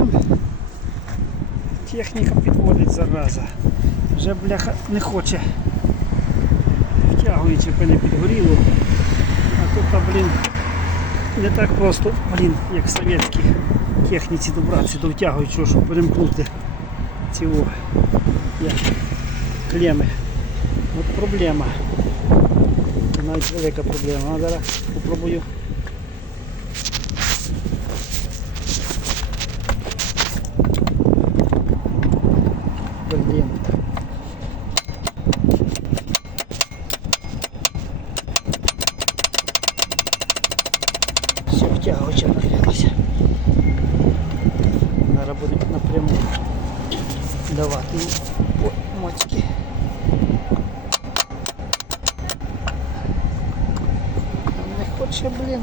блін. Техніка підводить зараза. Вже бляха не хоче. Втягує, чи не підгоріло. А тут, блін, не так просто, блін, як в совєтській техніці добратися до втягуючого, щоб перемкнути ці як, клеми. От проблема. Навіть велика проблема. Зараз попробую. Блін. Все, втягувача нагрілося. Зараз буде напряму давати по моцьки. Не хоче, блін.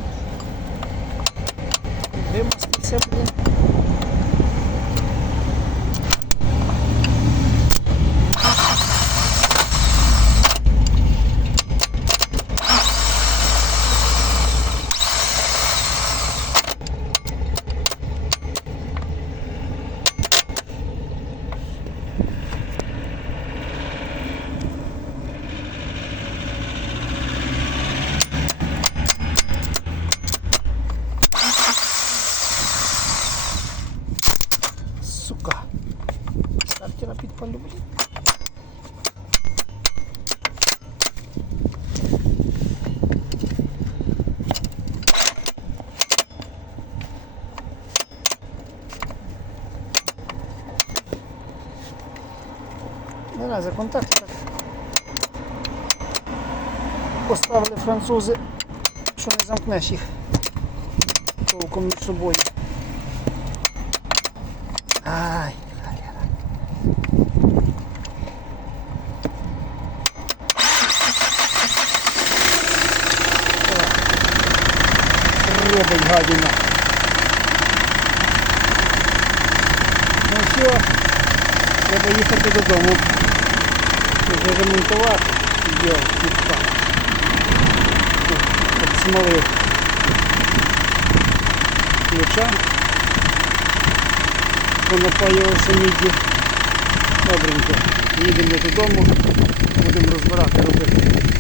Вимоститься, блін. Стартера підпалю, блін. Не знаю, за контакт так. Поставили французи, що не замкнеш їх толком між собою. Ай, Робить гадіна. Ну все, треба їхати додому. Вже ремонтувати. Йо, кіпка. Підсмолив ключа. Понапаювався міді. Добренько. Їдемо додому, будемо розбирати робити.